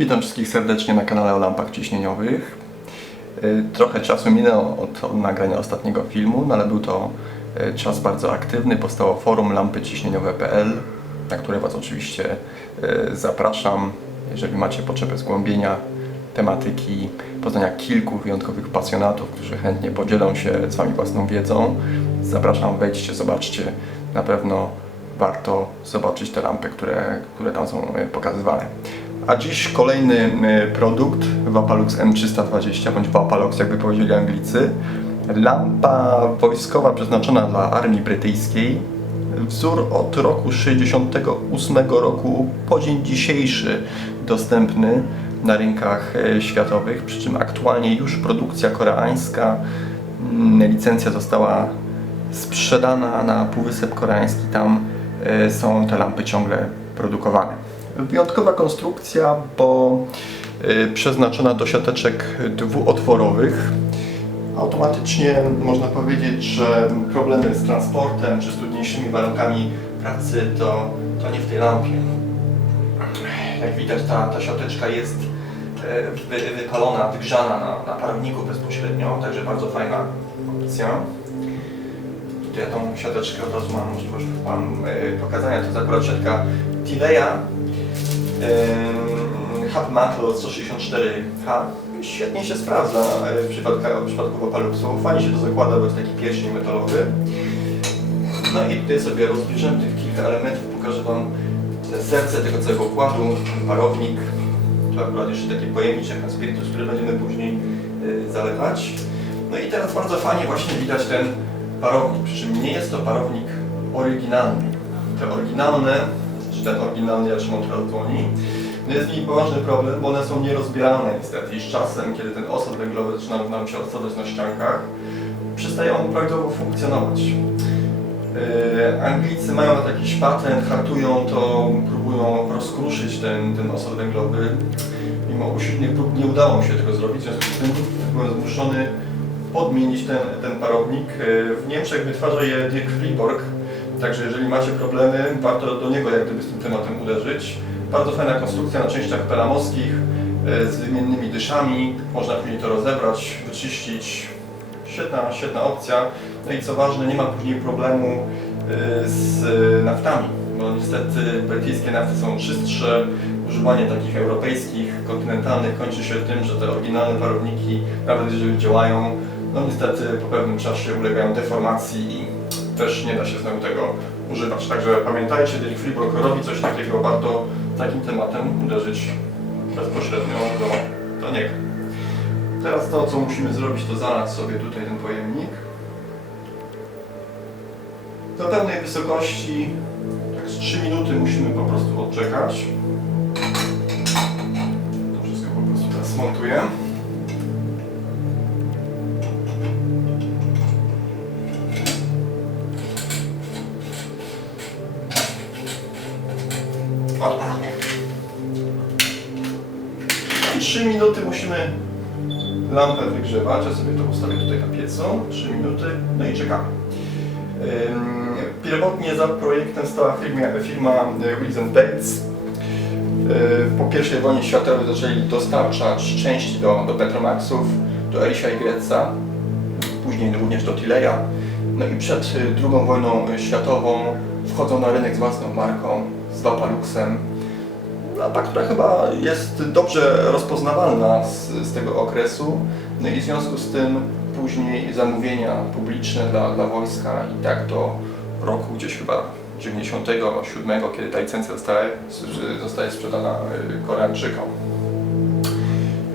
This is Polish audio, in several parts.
Witam wszystkich serdecznie na kanale o lampach ciśnieniowych. Y, Trochę czasu minęło od, od nagrania ostatniego filmu, no ale był to y, czas bardzo aktywny. Powstało forum lampyciśnieniowe.pl, na które Was oczywiście y, zapraszam. Jeżeli macie potrzebę zgłębienia tematyki, poznania kilku wyjątkowych pasjonatów, którzy chętnie podzielą się z Wami własną wiedzą, zapraszam, wejdźcie, zobaczcie. Na pewno warto zobaczyć te lampy, które, które tam są pokazywane. A dziś kolejny e, produkt Vapalux M320 bądź Vapalox, jakby powiedzieli Anglicy. Lampa wojskowa przeznaczona dla armii brytyjskiej. Wzór od roku 68 roku po dzień dzisiejszy dostępny na rynkach e, światowych, przy czym aktualnie już produkcja koreańska. Mm, Licencja została sprzedana na Półwysep Koreański. Tam e, są te lampy ciągle produkowane. Wyjątkowa konstrukcja, bo e, przeznaczona do siateczek dwuotworowych. Automatycznie można powiedzieć, że problemy z transportem czy z trudniejszymi warunkami pracy to, to nie w tej lampie. Jak widać ta, ta siateczka jest e, wy, wypalona, wygrzana na, na parowniku bezpośrednio, także bardzo fajna opcja. Tutaj ja tą siateczkę od razu mam możliwość Wam e, pokazania. To jest akurat siatka Tileya Hub Mantle 164H. Świetnie się sprawdza e, w przypadku, w przypadku. Fajnie się to zakłada, bo jest taki pierścień metalowy. No i tutaj sobie rozbierzemy tych kilka elementów. Pokażę Wam serce tego całego układu, parownik. Tu akurat jeszcze taki pojemniczek na spirytus, który będziemy później e, zalewać. No i teraz bardzo fajnie właśnie widać ten parownik, przy czym nie jest to parownik oryginalny. Te oryginalne, czy ten oryginalny ja trzymam teraz w dłoni, no jest z nimi poważny problem, bo one są nierozbierane niestety i z czasem, kiedy ten osad węglowy zaczyna nam się odsadzać na ściankach, przestają prawidłowo funkcjonować. Yy, Anglicy mają jakiś patent, hartują to, próbują rozkruszyć ten, ten osad węglowy. Mimo usilnych prób nie udało mi się tego zrobić, w związku z tym byłem zmuszony podmienić ten, ten parownik. Yy, W Niemczech wytwarza je Dirk Friborg, także jeżeli macie problemy, warto do niego jak gdyby z tym tematem uderzyć. Bardzo fajna konstrukcja na częściach pelamowskich yy, z wymiennymi dyszami, można później to rozebrać, wyczyścić. Świetna, świetna opcja. No i co ważne, nie ma później problemu yy, z naftami, bo niestety brytyjskie nafty są czystsze. Używanie takich europejskich, kontynentalnych kończy się tym, że te oryginalne parowniki, nawet jeżeli działają, no niestety po pewnym czasie ulegają deformacji i też nie da się znowu tego używać. Także pamiętajcie, Dirk Friborg robi coś takiego, warto takim tematem uderzyć bezpośrednio do, do niego. Teraz to, co musimy zrobić, to zalać sobie tutaj ten pojemnik. Do pewnej wysokości, tak z 3 minuty musimy po prostu odczekać. To wszystko po prostu teraz montuję. I 3 minuty musimy lampę wygrzewać. Ja sobie to ustawię tutaj na piecu. 3 minuty, no i czekamy. Pierwotnie za projektem stała firma, firma e, Wilson Bates. Yy, Po I wojnie światowej zaczęli dostarczać części do, do Petromaxów, do Elisia i Greca, później również do Tileya. No i przed II wojną światową wchodzą na rynek z własną marką, z Vapaluxem. Lampa, która chyba jest dobrze rozpoznawalna z, z tego okresu. No i w związku z tym później zamówienia publiczne dla, dla wojska i tak do roku gdzieś chyba 97, kiedy ta licencja zostaje, zostaje sprzedana y, Koreańczykom.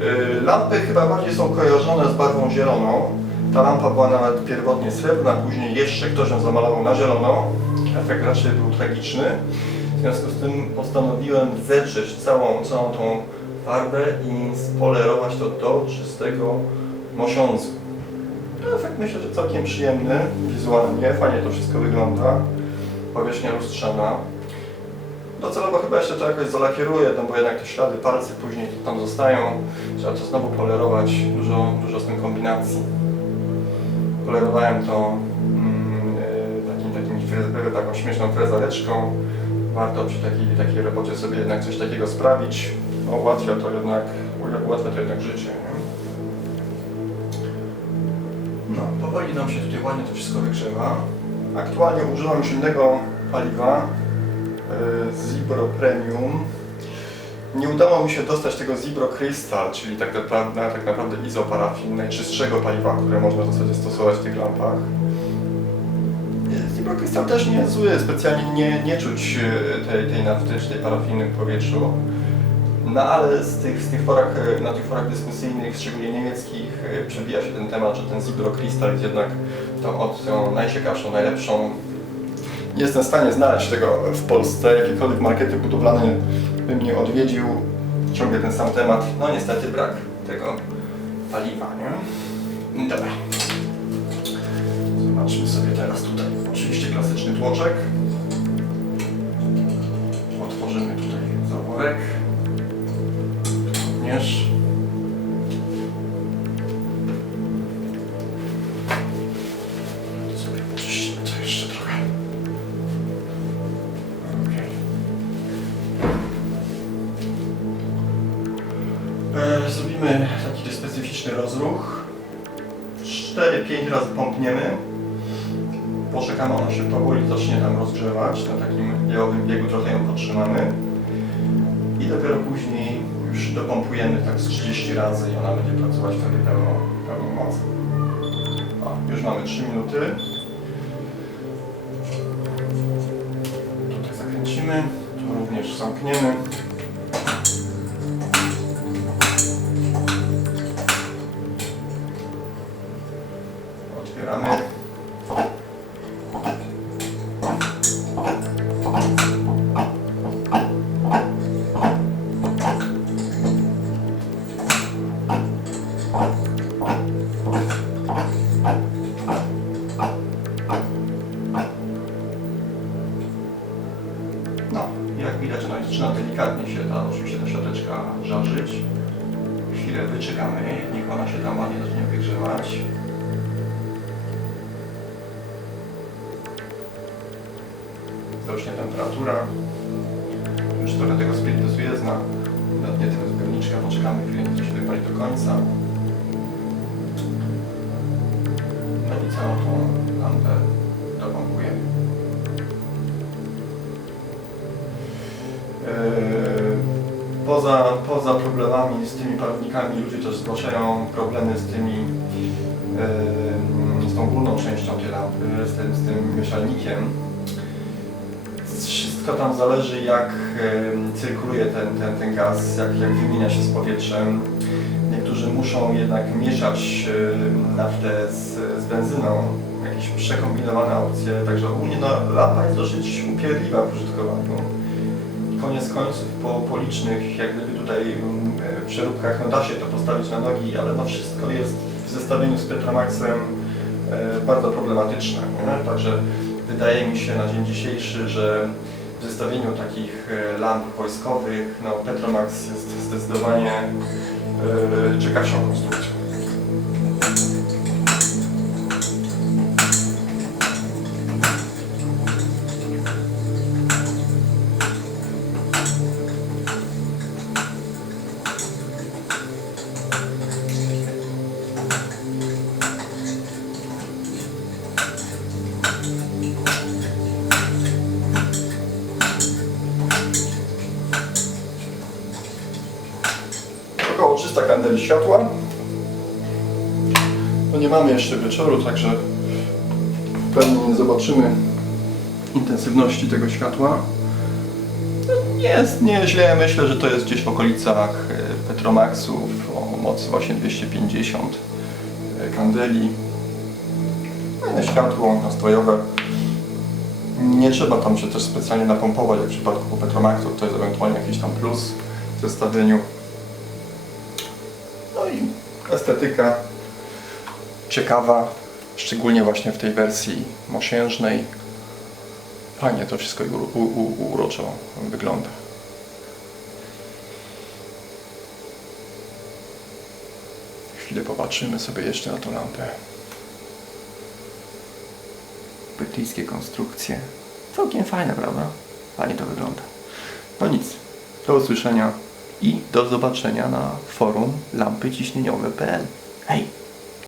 Y, Lampy chyba bardziej są kojarzone z barwą zieloną. Ta lampa była nawet pierwotnie srebrna, później jeszcze ktoś ją zamalował na zielono. Efekt raczej był tragiczny. W związku z tym postanowiłem zetrzeć całą, całą tą farbę i spolerować to do czystego mosiądzu. Efekt myślę, że całkiem przyjemny wizualnie, fajnie to wszystko wygląda. Powierzchnia lustrzana. Docelowo chyba jeszcze to jakoś zalakieruję, no bo jednak te ślady palcy później tam zostają. Trzeba to znowu polerować, dużo, dużo z tym kombinacji. Polerowałem to mm, e, takim, takim, taką śmieszną frezareczką. Warto przy takiej, takiej robocie sobie jednak coś takiego sprawić. ułatwia to jednak, ułatwia to jednak życie. No, powoli nam się tutaj ładnie to wszystko wygrzewa. Aktualnie używam już innego paliwa, yy, Zibro Premium. Nie udało mi się dostać tego Zibro Crystal, czyli tak naprawdę, tak naprawdę izoparafin, najczystszego paliwa, które można w zasadzie stosować w tych lampach. Zibro Crystal też nie jest zły, specjalnie nie, nie czuć e, tej, tej nafty czy tej parafiny w powietrzu. No ale z tych, z tych forach, e, na tych forach dyskusyjnych, szczególnie niemieckich, e, przebija się ten temat, że ten Zibro Crystal jest jednak tą opcją najciekawszą, najlepszą. Nie jestem w stanie znaleźć tego w Polsce. Jakiekolwiek markety budowlane bym nie odwiedził. Ciągle ten sam temat. No niestety brak tego paliwa, nie? Dobra. Zobaczmy sobie teraz tutaj. Oczywiście klasyczny tłoczek. Otworzymy tutaj zaworek. Tu również. Sobie poczyścimy to jeszcze trochę. Okej. E, Zrobimy taki specyficzny rozruch. 4-5 razy pompniemy. Poczekamy, ona się powoli zacznie tam rozgrzewać. Na takim jałowym biegu trochę ją podtrzymamy. I dopiero później już dopompujemy tak z 30 razy i ona będzie pracować wtedy pełną, pełną. O, już mamy 3 minuty. Tutaj zakręcimy, tu również zamkniemy. Siateczka żarzyć. Chwilę wyczekamy, niech ona się tam ładnie zacznie wygrzewać. Wzrośnie temperatura. Już trochę tego spirytusu jest na, dnie tego zbiorniczka. Poczekamy chwilę, niech to się wypali do końca. No i całą tą Poza, poza problemami z tymi parownikami ludzie też zgłaszają problemy z tymi yy, z tą górną częścią tej z tym, z tym mieszalnikiem. Wszystko tam zależy jak yy, cyrkuluje ten, ten, ten gaz, jak, jak wymienia się z powietrzem. Niektórzy muszą jednak mieszać yy, naftę z, z benzyną, jakieś przekombinowane opcje, także ogólnie no, lampa jest dosyć upierdliwa w użytkowaniu koniec końców po, po licznych jak gdyby tutaj mm, e, przeróbkach no da się to postawić na nogi, ale no wszystko jest w zestawieniu z Petromaxem e, bardzo problematyczne. Nie? Także wydaje mi się na dzień dzisiejszy, że w zestawieniu takich e, lamp wojskowych no Petromax jest zdecydowanie ciekawszą konstrukcją. Światła. No nie mamy jeszcze wieczoru, także pewnie nie zobaczymy intensywności tego światła. No, Jest nieźle, myślę, że to jest gdzieś w okolicach e, Petromaxów o mocy właśnie 250 e, kandeli. Fajne światło nastrojowe. Nie trzeba tam się też specjalnie napompować, jak w przypadku Petromaxów, to jest ewentualnie jakiś tam plus w zestawieniu. Estetyka ciekawa, szczególnie właśnie w tej wersji mosiężnej. Fajnie to wszystko uroczo wygląda. Chwilę popatrzymy sobie jeszcze na tą lampę. Brytyjskie konstrukcje. Całkiem fajne, prawda? Fajnie to wygląda. No nic. Do usłyszenia i do zobaczenia na forum lampyciśnieniowe.pl. Hej!